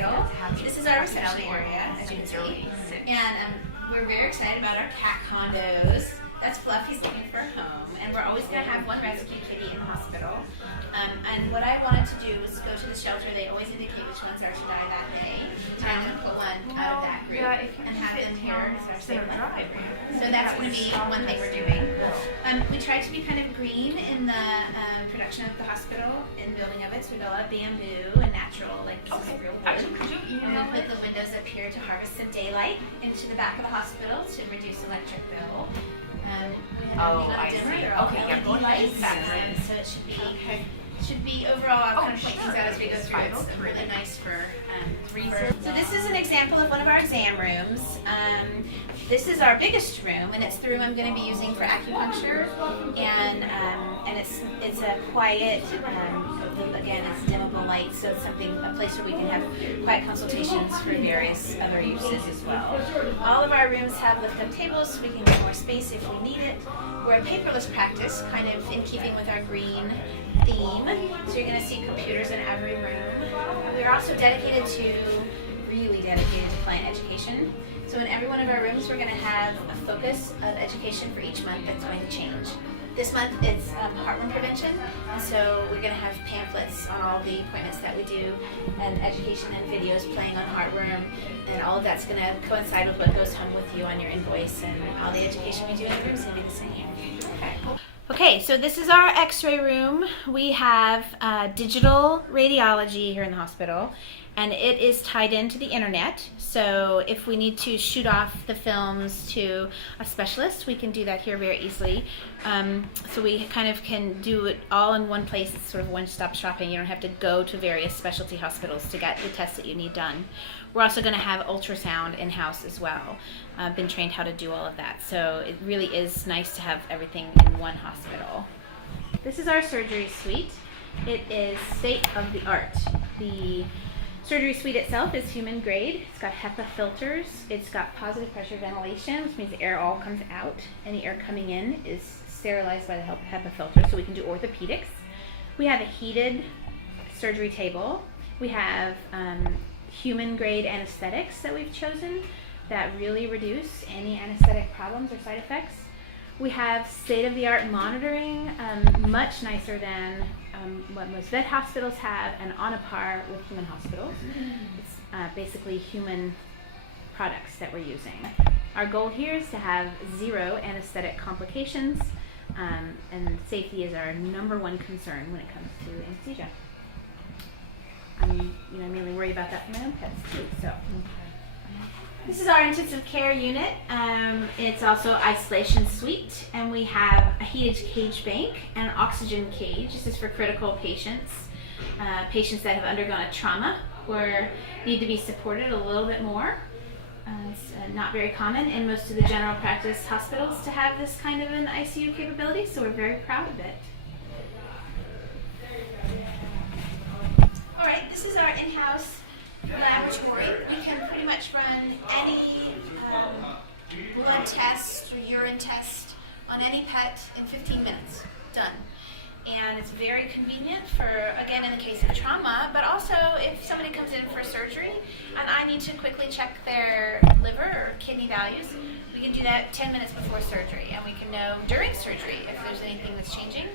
hospital. This is our reception area, as you can see. And we're very excited about our cat condos. That's Fluff, he's looking for a home. And we're always going to have one rescue kitty in the hospital. And what I wanted to do was go to the shelter. They always indicate which ones are to die that day. And I'm going to put one out of that group and have them here as our safe one. So that's going to be one thing we're doing. We tried to be kind of green in the production of the hospital and building of it. So we got a lot of bamboo and natural, like this is real wood. And we put the windows up here to harvest some daylight into the back of the hospital to reduce electric bill. We have a dimmer. They're all LED lights, so it should be overall. I'll kind of point things out as we go through. It's really nice for so this is an example of one of our exam rooms. This is our biggest room, and it's the room I'm going to be using for acupuncture. And it's a quiet. Again, it's dimmable light, so it's a place where we can have quiet consultations for various other uses as well. All of our rooms have lift-up tables, so we can get more space if we need it. We're a paperless practice, kind of in keeping with our green theme. So you're going to see computers in every room. We're also really dedicated to client education. So in every one of our rooms, we're going to have a focus of education for each month that's going to change. This month it's heartworm prevention, and so we're going to have pamphlets on all the appointments that we do, and education and videos playing on heartworm, and all of that's going to coincide with what goes home with you on your invoice, and all the education we do in the room is going to be the same. Okay, so this is our x-ray room. We have digital radiology here in the hospital, and it is tied into the internet. So if we need to shoot off the films to a specialist, we can do that here very easily. So we kind of can do it all in one place. It's sort of one-stop shopping. You don't have to go to various specialty hospitals to get the tests that you need done. We're also going to have ultrasound in-house as well. I've been trained how to do all of that. So it really is nice to have everything in one hospital. This is our surgery suite. It is state-of-the-art. The surgery suite itself is human grade. It's got HEPA filters. It's got positive pressure ventilation, which means the air all comes out. Any air coming in is sterilized by the HEPA filter, so we can do orthopedics. We have a heated surgery table. We have human grade anesthetics that we've chosen that really reduce any anesthetic problems or side effects. We have state-of-the-art monitoring, much nicer than what most vet hospitals have, and on a par with human hospitals. It's basically human products that we're using. Our goal here is to have 0 anesthetic complications, and safety is our #1 concern when it comes to anesthesia. I'm mainly worried about that for my own pets too. So. This is our intensive care unit. It's also isolation suite, and we have a heated cage bank and an oxygen cage. This is for critical patients, patients that have undergone a trauma or need to be supported a little bit more. It's not very common in most of the general practice hospitals to have this kind of an ICU capability, so we're very proud of it. All right, this is our in-house laboratory. We can pretty much run any blood test or urine test on any pet in 15 minutes. Done. And it's very convenient for, again, in the case of trauma, but also if somebody comes in for surgery and I need to quickly check their liver or kidney values, we can do that 10 minutes before surgery, and we can know during surgery if there's anything that's changing.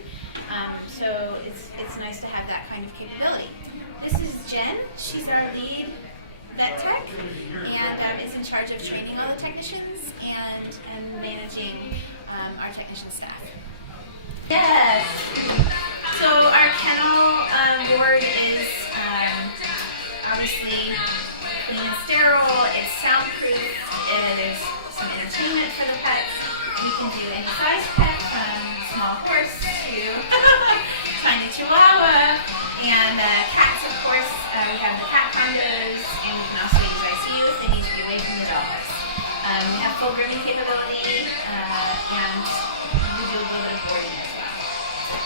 So it's nice to have that kind of capability. This is Jen. She's our lead vet tech, and is in charge of training all the technicians and managing our technician staff. Yes. So our kennel ward is obviously clean and sterile. It's soundproof. There's some entertainment for the pets. You can do any size pet, from small horse to tiny chihuahua, and cats, of course. We have the cat condos, and you can also use ICU if they need to be away from the dogs. We have full grooming capability, and we do a little bit of boarding as well.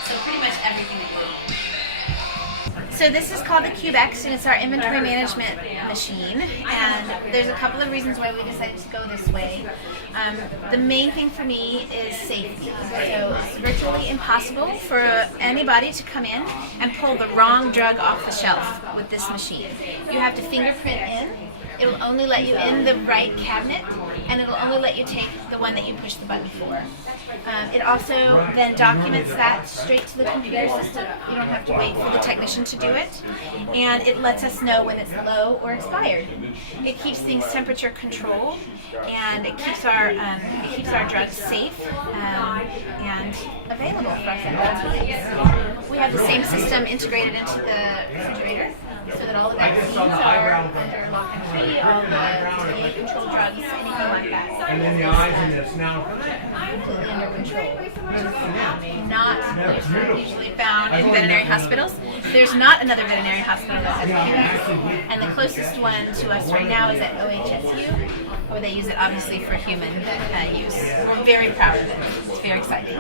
So pretty much everything that you need. So this is called the CubeX, and it's our inventory management machine. And there's a couple of reasons why we decided to go this way. The main thing for me is safety. So it's virtually impossible for anybody to come in and pull the wrong drug off the shelf with this machine. You have to fingerprint in. It'll only let you in the right cabinet, and it'll only let you take the one that you push the button for. It also then documents that straight to the computer system. You don't have to wait for the technician to do it. And it lets us know when it's low or expired. It keeps things temperature controlled, and it keeps our drugs safe and available for us at all times. We have the same system integrated into the refrigerator, so that all the vaccines are under lock and key, all the FDA controlled drugs, anything like that. And then the eyes in this now. Completely under control. Not usually found in veterinary hospitals. There's not another veterinary hospital that has CubeX, and the closest one to us right now is at OHSU, where they use it obviously for human use. We're very proud of it. It's very exciting.